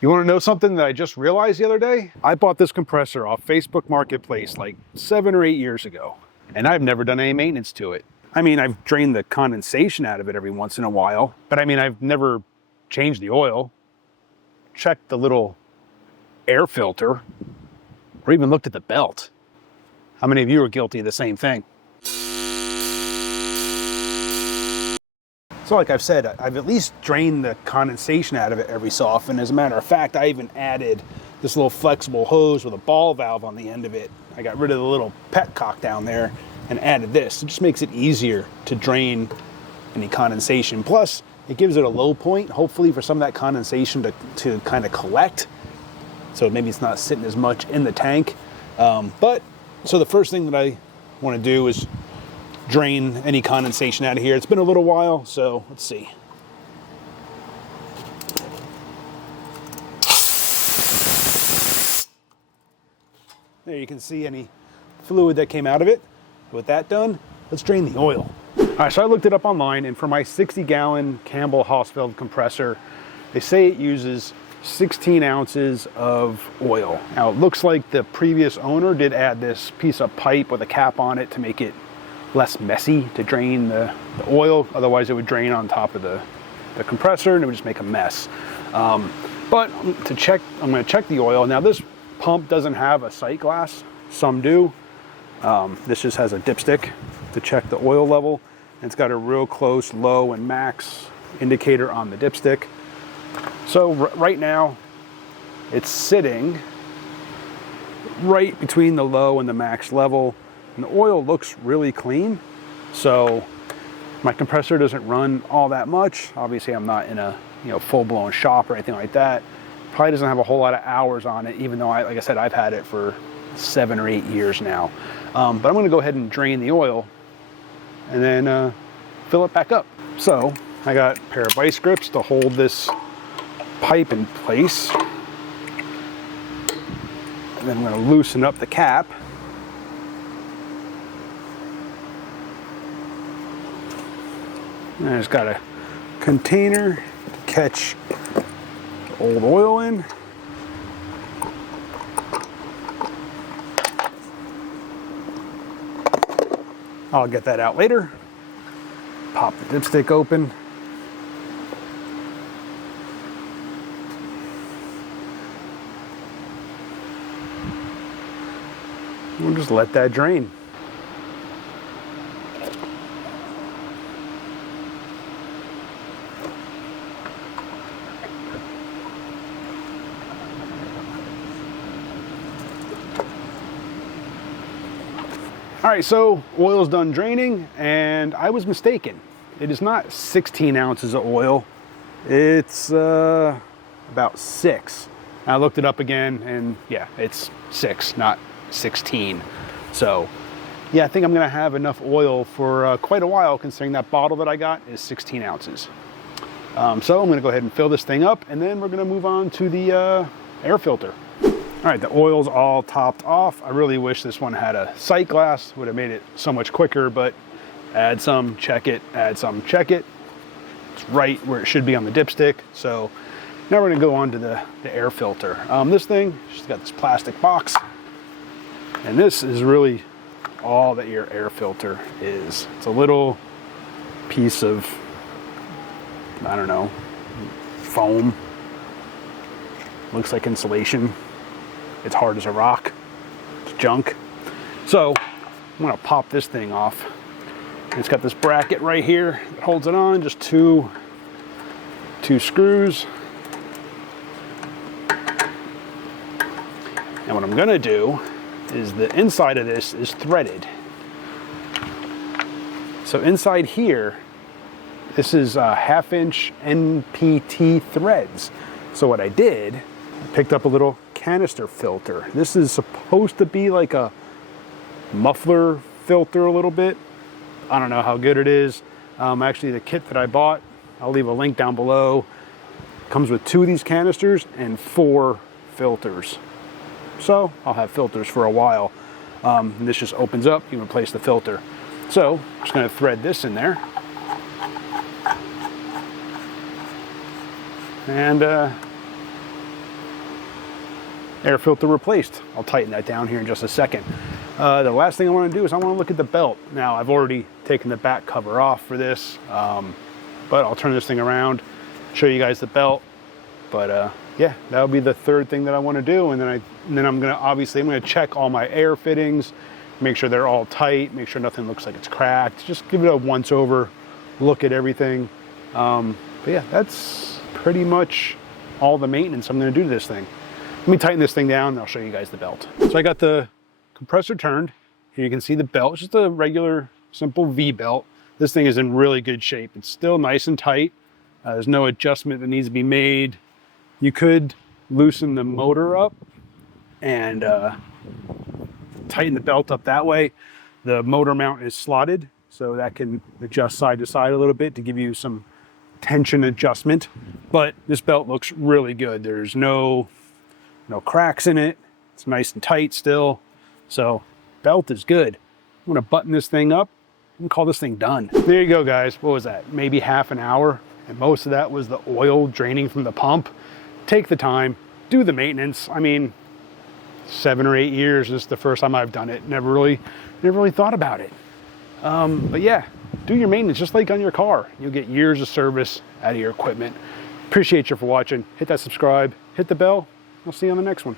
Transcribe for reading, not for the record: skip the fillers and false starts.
You want to know something that I just realized the other day? I bought this compressor off Facebook Marketplace like 7 or 8 years ago, and I've never done any maintenance to it. I mean, I've drained the condensation out of it every once in a while, but I mean, I've never changed the oil, checked the little air filter, or even looked at the belt. How many of you are guilty of the same thing? So like I've said, I've at least drained the condensation out of it every so often. As a matter of fact, I even added this little flexible hose with a ball valve on the end of it. I got rid of the little petcock down there and added this. It just makes it easier to drain any condensation. Plus, it gives it a low point, hopefully for some of that condensation to kind of collect. So maybe it's not sitting as much in the tank. So the first thing that I want to do is drain any condensation out of here. It's been a little while, so let's see. There you can see any fluid that came out of it. With that done, let's drain the oil. All right, so I looked it up online, and for my 60-gallon Campbell Hausfeld compressor, they say it uses 16 ounces of oil. Now, it looks like the previous owner did add this piece of pipe with a cap on it to make it less messy to drain the oil. Otherwise, it would drain on top of the compressor and it would just make a mess. But to check, I'm going to check the oil. Now, this pump doesn't have a sight glass. Some do. This just has a dipstick to check the oil level. And it's got a real close low and max indicator on the dipstick. So right now, it's sitting right between the low and the max level. And the oil looks really clean. So my compressor doesn't run all that much. Obviously, I'm not in a full-blown shop or anything like that. Probably doesn't have a whole lot of hours on it, even though, like I said, I've had it for 7 or 8 years now. But I'm going to go ahead and drain the oil and then fill it back up. So I got a pair of vice grips to hold this pipe in place. And then I'm going to loosen up the cap. And I just got a container to catch old oil in. I'll get that out later. Pop the dipstick open. We'll just let that drain. All right, so oil's done draining, and I was mistaken. It is not 16 ounces of oil. It's about 6. I looked it up again, and yeah, it's 6, not 16. So yeah, I think I'm gonna have enough oil for quite a while, considering that bottle that I got is 16 ounces. So I'm gonna go ahead and fill this thing up, and then we're gonna move on to the air filter. All right, the oil's all topped off. I really wish this one had a sight glass. Would have made it so much quicker, but add some, check it, add some, check it. It's right where it should be on the dipstick. So now we're gonna go on to the air filter. This thing, just got this plastic box. And this is really all that your air filter is. It's a little piece of, I don't know, foam. Looks like insulation. It's hard as a rock. It's junk. So I'm gonna pop this thing off. It's got this bracket right here that holds it on, just two screws. And what I'm gonna do is the inside of this is threaded. So inside here, this is 1/2-inch NPT threads. So what I did, I picked up a little canister filter. This is supposed to be like a muffler filter a little bit. I don't know how good it is. Actually, the kit that I bought, I'll leave a link down below, comes with 2 of these canisters and 4 filters. So I'll have filters for a while. And this just opens up, you replace the filter. So I'm just gonna thread this in there. And air filter replaced. I'll tighten that down here in just a second. The last thing I want to do is I want to look at the belt. Now, I've already taken the back cover off for this, but I'll turn this thing around, show you guys the belt. But yeah, that'll be the third thing that I want to do. And then I'm gonna check all my air fittings, make sure they're all tight, make sure nothing looks like it's cracked. Just give it a once over, look at everything. But yeah, that's pretty much all the maintenance I'm gonna do to this thing. Let me tighten this thing down and I'll show you guys the belt. So I got the compressor turned. Here you can see the belt. It's just a regular, simple V belt. This thing is in really good shape. It's still nice and tight. There's no adjustment that needs to be made. You could loosen the motor up and tighten the belt up that way. The motor mount is slotted, so that can adjust side to side a little bit to give you some tension adjustment. But this belt looks really good. There's no cracks in it. It's nice and tight still. So belt is good. I'm gonna button this thing up and call this thing done. There you go, guys. What was that? Maybe half an hour. And most of that was the oil draining from the pump. Take the time, do the maintenance. I mean, 7 or 8 years, this is the first time I've done it. Never really thought about it. But yeah, do your maintenance just like on your car. You'll get years of service out of your equipment. Appreciate you for watching. Hit that subscribe, hit the bell. I'll see you on the next one.